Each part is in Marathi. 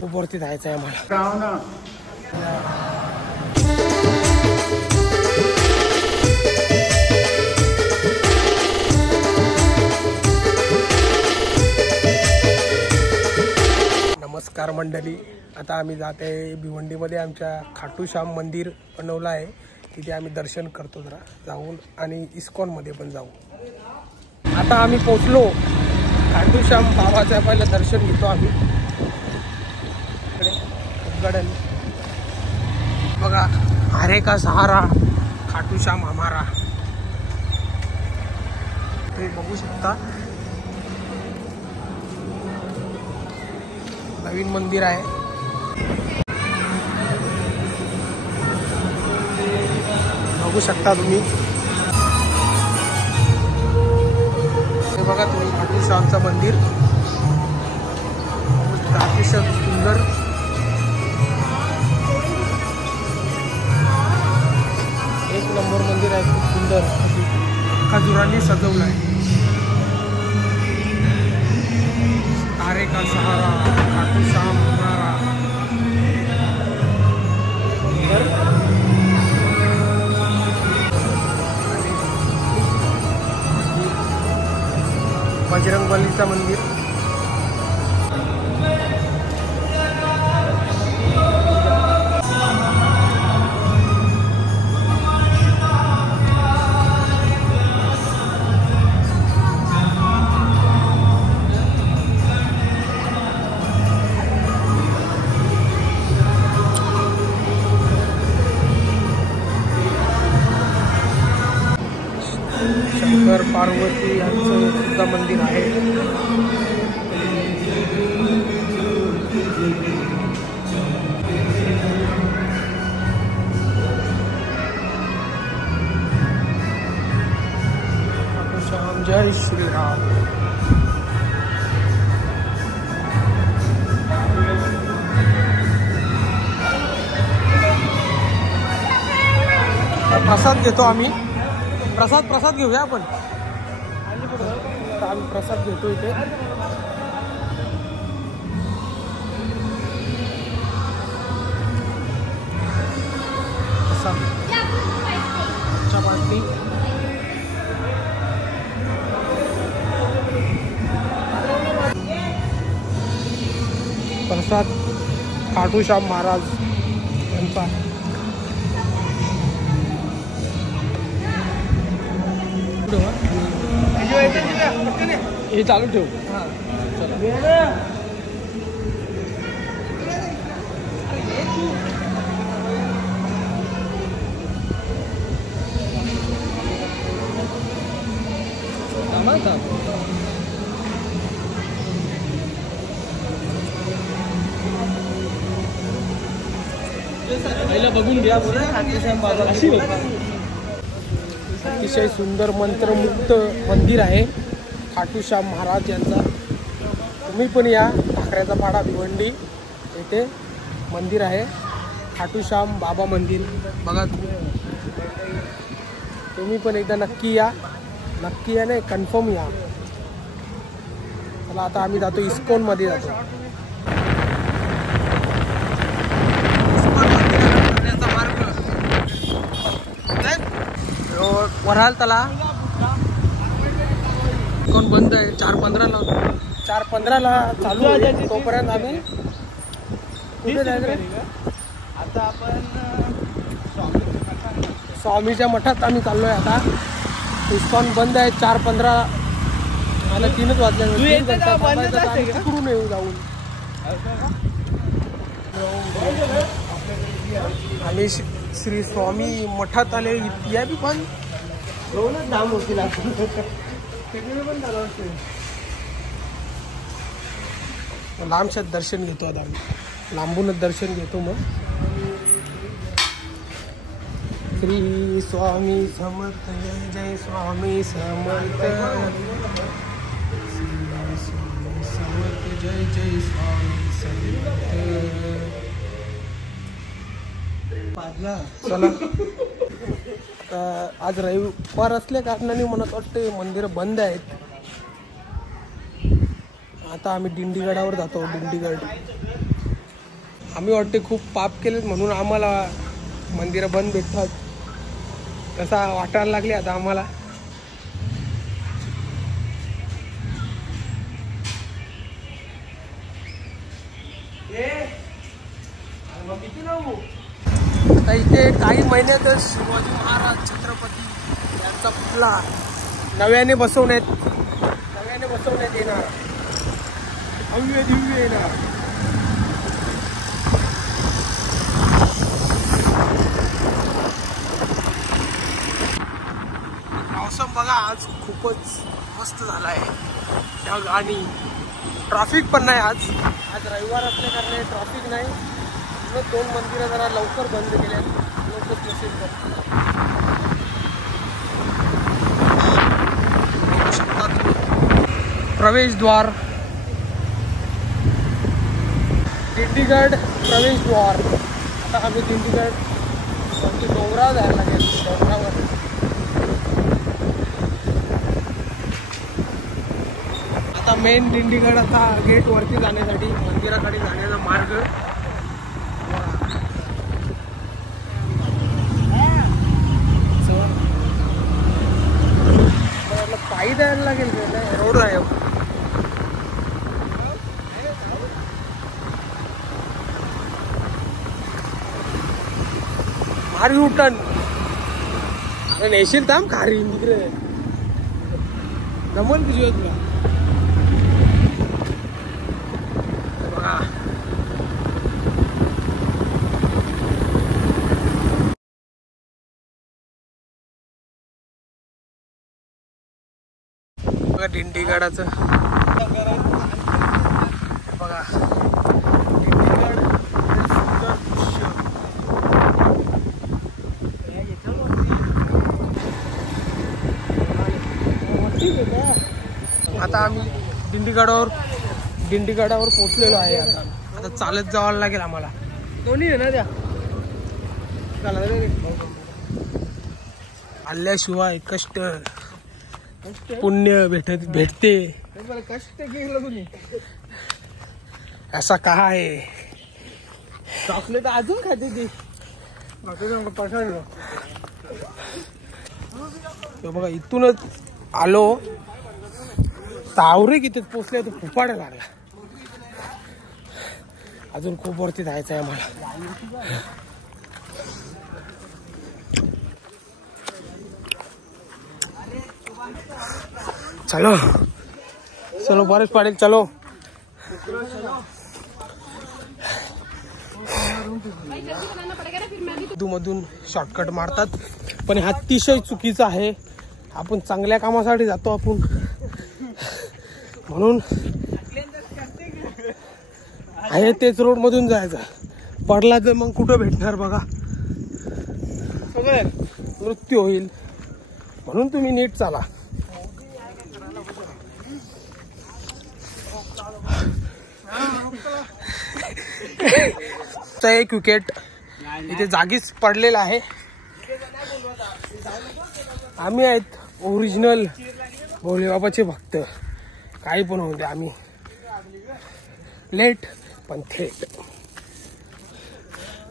खूप वरती जायचं आहे आम्हाला. नमस्कार मंडळी, आता आम्ही जात आहे भिवंडीमध्ये. आमच्या खाटू श्याम मंदिर बनवलं आहे, तिथे आम्ही दर्शन करतो जरा जाऊन, आणि इस्कॉनमध्ये पण जाऊ. आता आम्ही पोचलो खाटू श्याम बाबाचं. पहिलं दर्शन घेतो आम्ही इकडे उद्घाटन बघा. हरे का सहारा खाटू श्याम हमारा, तुम्ही बघू शकता. नवीन मंदिर आहे. बघू शकता तुम्ही. हे बघा तुम्ही खाटू श्यामचं मंदिर, अतिशय सुंदर. एक नंबर मंदिर आहे, खूप सुंदर. खजुरांनी सजवलं आहे. तारे का सहारा खाटू श्याम हमारा. बजरंगबलीचा मंदिर. शंकर पार्वती यांचं सुद्धा मंदिर आहे. श्याम जय श्रीराम. प्रसाद घेतो आम्ही. प्रसाद घेऊया आपण. आम्ही प्रसाद घेतो इथे. चपाती, प्रसाद खाटू श्याम महाराज यांचा. हे चालू ठेव. पहिला बघून घ्या. अतिशय सुंदर मंत्रमुक्त मंदिर आहे खाटू श्याम महाराज यांचा. तुम्ही पण या ठाकऱ्याचा पाडा भिवंडी येथे मंदिर आहे खाटू श्याम बाबा मंदिर. बघा तुम्ही पण एकदा नक्की या. नक्की या, नाही कन्फर्म या. चला आता आम्ही जातो इस्कॉनमध्ये जातो. वराल तला कोण बंद आहे. 4:15ला चालू आहे. तोपर्यंत आम्ही कुठे जायचं. आता आपण स्वामीच्या मठात आम्ही चाललोय. आता इस्कॉन बंद आहे. 4:15 मला 3च वाजले. तिकडून येऊ जाऊन आम्ही श्री स्वामी मठात आले. या बी पण दाम होतील. लांबशात दर्शन घेतो. आता आम्ही लांबूनच दर्शन घेतो. मग श्री स्वामी समर्थ जय जय स्वामी समर्थ. श्री स्वामी समर्थ जय जय स्वामी समर्थ. चला आज रविवार असल्या कारणाने म्हणत वाटते मंदिर बंद आहेत. आता आम्ही दिंडीगडावर जातो. दिंडीगड आम्ही वाटते खूप पाप केलेत म्हणून आम्हाला मंदिरं बंद भेटतात तसा वाटायला लागले आता आम्हाला. आता इथे काही महिन्यातच शिवाजी महाराज छत्रपती यांचा पुतळा नव्याने बसवण्यात येणार. भव्य दिव्य येणार. मौसम बघा आज खूपच मस्त झाला आहे आणि ट्रॅफिक पण नाही. आज रविवार असल्या कारणाने ट्रॅफिक नाही. दोन मंदिरं जरा लवकर बंद केल्या लोकच नसेल प्रवेशद्वार दिंडीगड प्रवेशद्वार. आता आम्ही दिंडीगड डोंगरावर जायला लागेल. डोंगरावर आता मेन दिंडीगड आता गेट वरती जाण्यासाठी मंदिराकडे जाण्याचा मार्ग. पायी द्यायला लागेल रोड आहे. भारी उठण नेशील थांब खारी मित्र जमल तुझी तुला. बघा दिंडीगडाचं बघा. दिंडीगड सुंदर दृश्य. आता आम्ही दिंडीगडावर पोहोचलेलो आहे. आता चालत जावं लागेल आम्हाला. दोन्ही आहे ना त्या आल्याशिवाय कष्ट पुण्य भेटते. कष्ट केलं तुम्ही ऐसा कहा है. चॉकलेट अजून खाते ती बघा. इथूनच आलो तावरे किती पोचले तर फुफाडा लागला. अजून खूप वरती जायचं आहे आम्हाला. चलो चलो बारिश पडेल. चलो मधून शॉर्टकट मारतात पण हे अतिशय चुकीचं आहे. आपण चांगल्या कामासाठी जातो आपण म्हणून आहे तेच रोड मधून जायचं. पडला तर मग कुठं भेटणार बघा. सगळं मृत्यू होईल म्हणून तुम्ही नीट चाला. एक विकेट इथे जागीच पडलेला आहे. आम्ही आहेत ओरिजिनल भोले बाबाचे भक्त. काही पण होते आम्ही लेट पण थेट.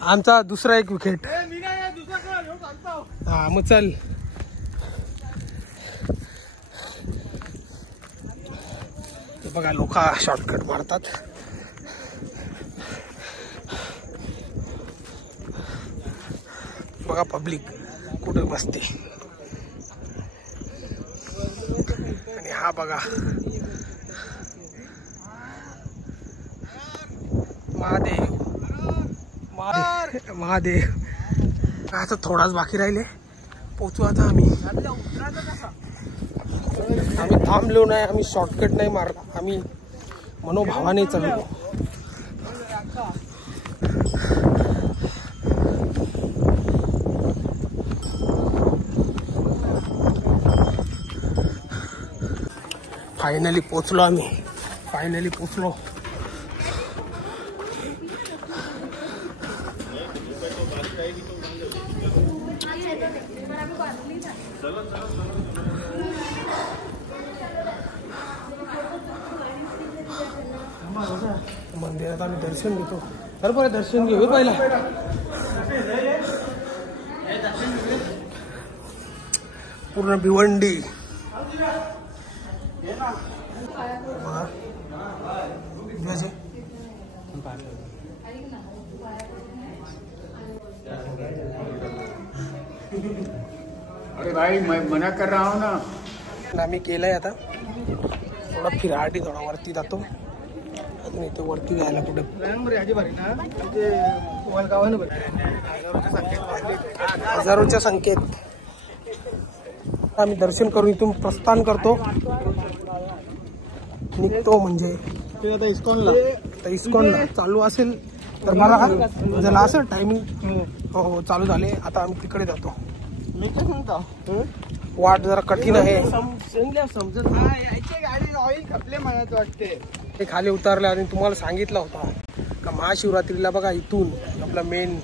आमचा दुसरा एक विकेट. हा मग चल. बघा लोक शॉर्टकट मारतात. बघा पब्लिक कुठे बसते. आणि हा बघा महादेव महादेव. आता थोडाच बाकी राहिले पोचू. आता आम्ही थांबलो नाही. आम्ही शॉर्टकट नाही मारला. आम्ही मनोभावाने चाललो. फायनली पोचलो आम्ही. फायनली पोचलो. मंदिरात आम्ही दर्शन घेतो. तर बरं दर्शन घेऊ पहिला. पूर्ण भिवंडी अरे भाई मैं मना कर रहा हूँ ना. आम्ही केलंय आता थोडा फिराटी थोडा वरती जातो अजून इथे वरती जायला कुठे हजारोच्या संख्येत आम्ही दर्शन करून इथून प्रस्थान करतो निघतो. म्हणजे इस्कॉनला चालू असेल तर मला झाला असं टायमिंग हो चालू झाले. आता आम्ही तिकडे जातो. वाट जरा कठीण आहे. समजत गाडी ऑइल खपले म्हणत वाटते. ते खाली उतरले आणि तुम्हाला सांगितलं होता का महाशिवरात्रीला बघा इथून आपला मेन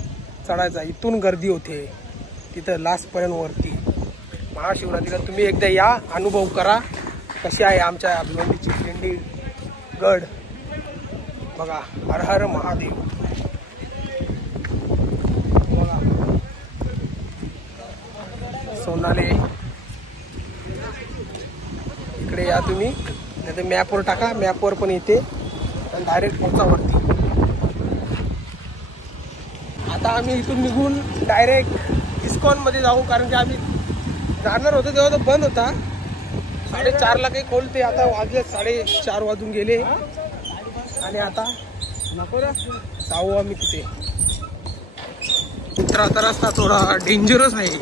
चढायचा इथून गर्दी होते तिथं लास्ट पर्यंत वरती. महाशिवरात्रीला तुम्ही एकदा या अनुभव करा कशी आहे आमच्या भिवंडीची दिंडी गड. बघा हर हर महादेव. बघा सोनाले इकडे या तुम्ही नाही तर मॅपवर टाका मॅपवर पण येते डायरेक्ट पोचा वरती. आता आम्ही इथून निघून डायरेक्ट इस्कॉन मध्ये जाऊ कारण की आम्ही जाणार होतो तेव्हा तो बंद होता. 4:30ला काही खोलते. आता वाजले 4:30 वाजून गेले आणि आता नको जाऊ आम्ही तिथे. उतराचा रस्ता थोडा डेंजरस आहे.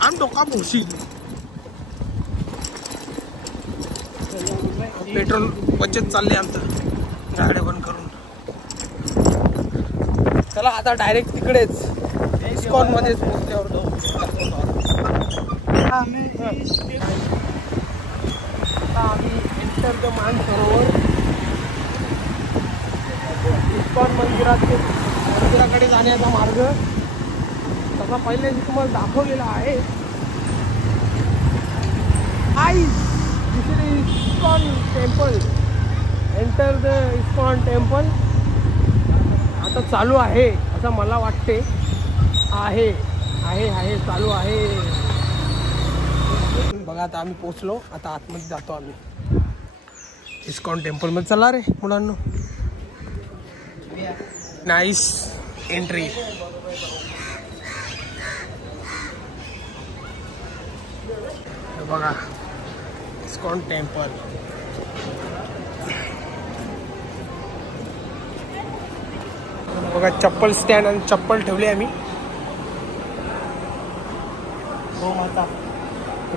आम डोका भोशील. पेट्रोल बचत चालले आमचं गाड्या बंद करून. चला आता डायरेक्ट तिकडेच इस्कॉन मध्येच पोहोचल्यावर आता आम्ही एंटर द मानसरोवर इस्कॉन मंदिराकडे जाण्याचा मार्ग तसा पहिले तुम्हाला दाखवलेला आहे. ISKCON temple enter the ISKCON temple आता चालू आहे असं मला वाटते. आहे आहे आहे चालू आहे. बघा आता आम्ही पोचलो. आता आतमध्ये जातो आम्ही इस्कॉन टेम्पल मध्ये. चला रे मुलांना. Nice entry. बघा इस्कॉन टेम्पल. बघा चप्पल स्टँड आणि चप्पल ठेवले आम्ही.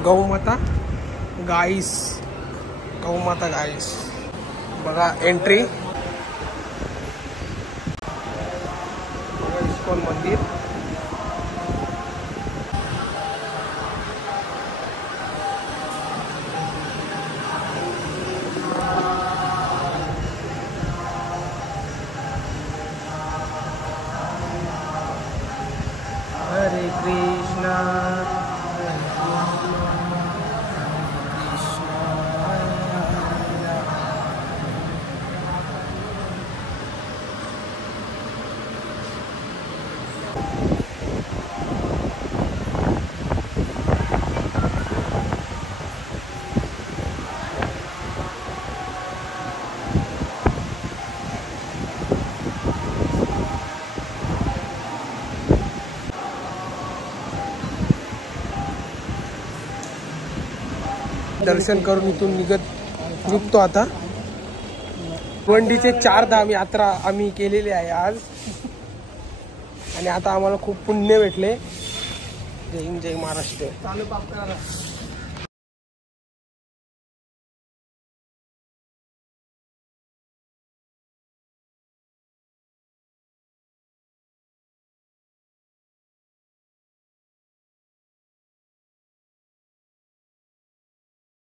गौमाता गाईस गौमाता गाईस. बघा एंट्री इस्कॉन मंदिर. हरे कृष्णा दर्शन करून इथून निघतो आता. भिवंडीचे 4 धाम यात्रा आम्ही केलेली आहे आज आणि आता आम्हाला खूप पुण्य भेटले. जय हिंद जय महाराष्ट्र.